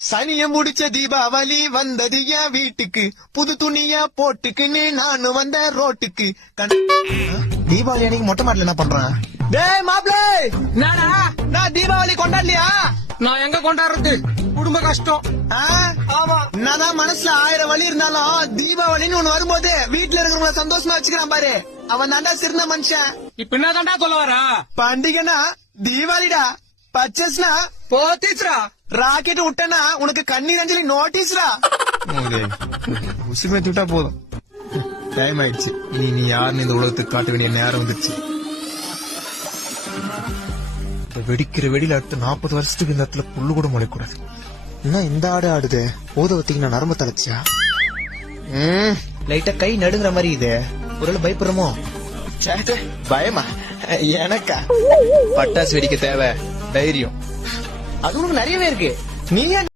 சனிய முடிச்ச தீபாவளி வந்தது என் வீட்டுக்கு, புது துணிய போட்டுக்குன்னு நானும் வந்த ரோட்டுக்கு. தீபாவளி அன்னைக்கு மொட்டை மாடல என்ன பண்றான்? டேய் மாப்ளே, என்னடா நான் தீபாவளி கொண்டாடலையா? நான் எங்க கொண்டாடுறது, குடும்ப கஷ்டம். ஆமா, என்னதான் மனசுல 1000 வழி இருந்தாலும் தீபாவளின்னு ஒண்ணு வரும்போது வீட்டுல இருக்கிறவங்கள சந்தோஷமா வச்சுக்கிறான் பாரு, அவன் தாண்டா சிறந்த மனுஷன். இப்ப என்ன தாண்டா சொல்ல வரா? பண்டிகைனா தீபாவளிடா, பர்ச்சேஸ்னா போத்தீஸ்ரா, ராக்கெட் விட்டனா உனக்கு கண்ணீர் அஞ்சலி நோட்டீஸ்ரா. உசுக்கு விட்டா போதும், டைம் ஆயிடுச்சு. நீ யாருன்னு இந்த உலகத்துக்கு காட்ட வேண்டிய நேரம் வந்துருச்சு. வெடிக்கிற வெடியில அடுத்து 40 வருஷத்துக்கு இந்த இடத்துல புல்லு கூட முளைக்கூடாது. என்ன இந்த ஆடு ஆடுது? போத வத்தீங்கன்னா நரம்பு தலைச்சியா? லைட்டா கை நடுங்குற மாதிரி இது, ஒரு பயப்படுறமோ? பயமா எனக்கா? பட்டாசு வெடிக்க தேவை தைரியம், அது உனக்கு நிறையவே இருக்கு. நீ